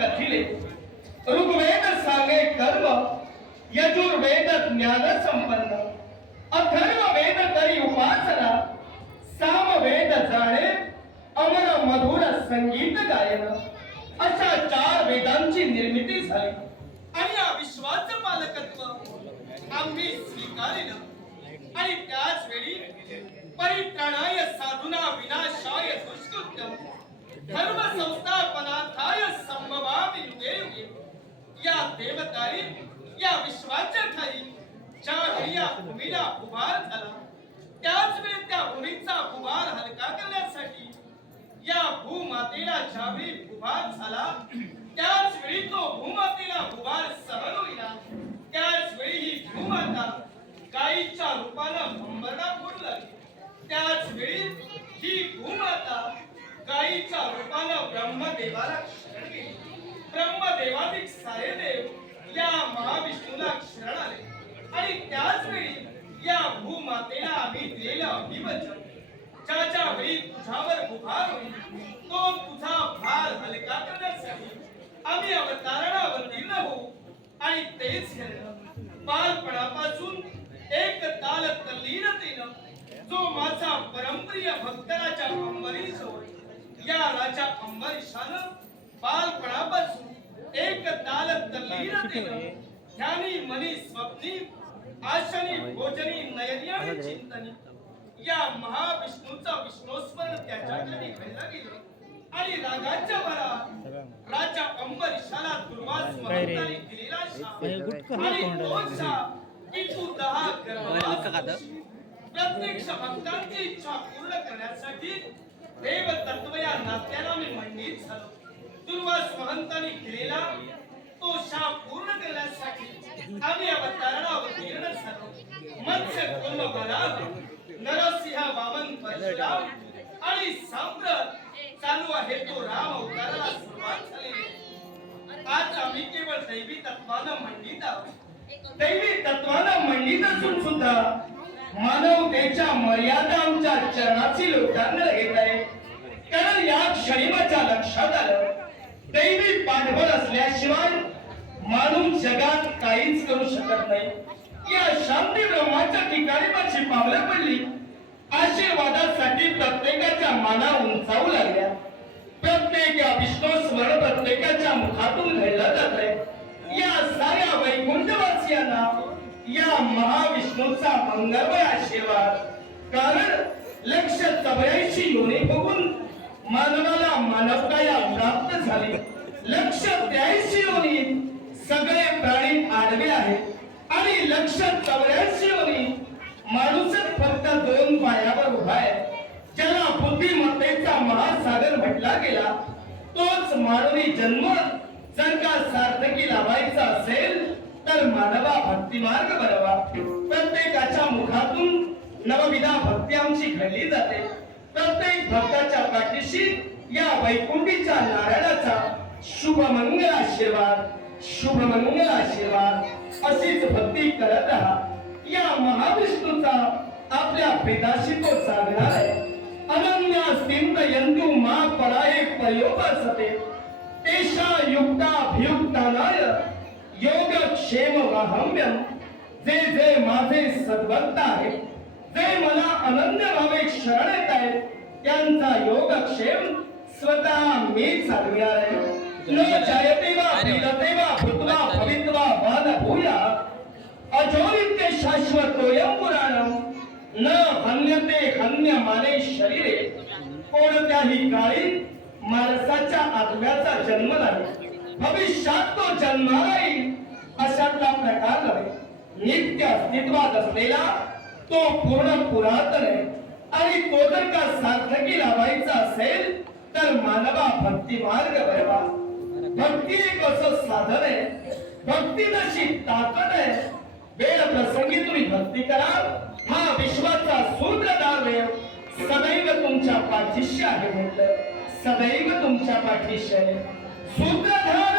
कथिले ऋग्वेद सांगे कर्म यजुर्वेद ज्ञान संपन्न अथर्ववेद करी उपासना सामवेद जाणे अमर मधुर संगीत गायन अशा 4 वेदांची निर्मिती झाली आणि या विश्वाचं पालकत्व आम्ही स्वीकारिलं आणि त्याच वेळी परित्राणाय साधूना विनाशाय दुष्कृत्यम धर्म संस्थापनार्थाय संभवामि युगे युगे या देवताई या विश्वाच्या ठाई ज्या वेळी या भूमीला उभार झाला त्याच वेळी त्या भूमीचा उभार हलका करण्यासाठी या भूमातेला ज्यावेळी उभार झाला त्याच वेळी तो भूमातेला उभार सहन होईना त्याच वेळी ही भूमाता गायीच्या रूपानं भंबरडा फोडू लागली त्याच वेळी ही भूमाता गायीच्या रूपानं ब्रह्मदेवाला शरण गेली ब्रह्मदेवाधिक सारे देव या महाविष्णूला शरण आले आणि त्याच वेळी या भूमातेला आम्ही दिलेलं अभिवचन ज्याच्या वेळी तुझ्यावर उभार होईल तो तुझा भार हलका करण्यासाठी आम्ही अवतारणा अवतीर्ण होऊ आणि तेच घडलं बालपणापासून एक ताल तल्लीनतेनं जो माझा परमप्रिय भक्तराजा अंबरीश होय या राजा अंबरीशानं बालपणापासून एक ताल तल्लीनतेनं ध्यानी मनी स्वप्नी आशनी भोजनी नयनी आणि चिंतनी या महाविष्णूचा विष्णुस्मरण त्याच्याकडे घडलं गेलं आणि रागाच्या भरात राजा अंबरीशाला दुर्वास महंतांनी दिलेला शाप आणि तो शाप की तू 10 गर्भवास प्रत्यक्ष भक्तांची इच्छा पूर्ण करण्यासाठी देव तत्व या नात्याला मी मंडित झालो दुर्वास महंतांनी दिलेला तो शाप पूर्ण करण्यासाठी आम्ही अवतारणा अवतीर्ण झालो मत्स्य कुर्म बलाम नरसिंह वामन परशुराम आणि सांप्रत चालू आहे तो राम अवताराला सुरुवात झाली आज आम्ही केवळ दैवी तत्वानं मंडित आहोत दैवी तत्वानं मंडित असून सुद्धा मानवतेच्या मर्यादा आमच्या चरणाची लोटांगण घेत आहे कारण या क्षणी माझ्या लक्षात आलं दैवी पाठबळ असल्याशिवाय माणूस जगात काहीच करू शकत नाही या शांती ब्रह्माच्या ठिकाणी माझी पावलं पडली आशीर्वादासाठी प्रत्येकाच्या माना उंचावू लागल्या प्रत्येक विष्णू स्मरण प्रत्येकाच्या मुखातून घडलं जात आहे या साऱ्या वैकुंठवासियांना या महाविष्णूचा मंगलमय आशीर्वाद कारण 184 योनी बघून मानवाला मानवता या प्राप्त झाली 183 योनी सगळे प्राणी आडवे आहेत आणि 184 योनी माणूसच फक्त 2 पायावर उभा आहे ज्याला बुद्धिमत्तेचा महासागर म्हटला गेला तोच मानवी जन्म जर का सार्थकी लावायचा असेल तर मानवा भक्ती मार्ग बरवा प्रत्येकाच्या मुखातून नवविधा भक्ती आमची घडली जाते प्रत्येक भक्ताच्या पाठीशी या वैकुंठीच्या नारायणाचा शुभमंगल आशीर्वाद अशीच भक्ती करत राहा या महाविष्णूचा आपल्या प्रेताशी तो सांगणार आहे अनन्यास्तिंत यंतु मा पराये पर्योपासते तेषा युक्ताभियुक्तानाय योगक्षेम वाहम्यम जे जे माझे सद्भक्त आहेत जे मला अनन्य भावे शरण येत आहेत त्यांचा योगक्षेम स्वतः मी चालविणार आहे न जायते वा विलते वा भूत्वा भवित्वा वाद भूया अजोनित्य शाश्वतोयम पुराणम न हन्यते हन्यमाने शरीरे कोणत्याही काळी माणसाच्या आत्म्याचा जन्म नाही भविष्यात तो जन्माला येईल अशातला प्रकार नव्हे नित्य अस्तित्वात असलेला तो पूर्ण पुरातन आहे आणि तो जर का सार्थकी लावायचा असेल तर मानवा भक्ती मार्ग बरवा भक्ती एक असं साधन आहे भक्ती नशी ताकद आहे वेळ प्रसंगी तुम्ही भक्ती करा हा विश्वाचा सूत्रधार वेळ सदैव तुमच्या पाठीशी आहे म्हटलं सदैव तुमच्या पाठीशी आहे सूत्रधार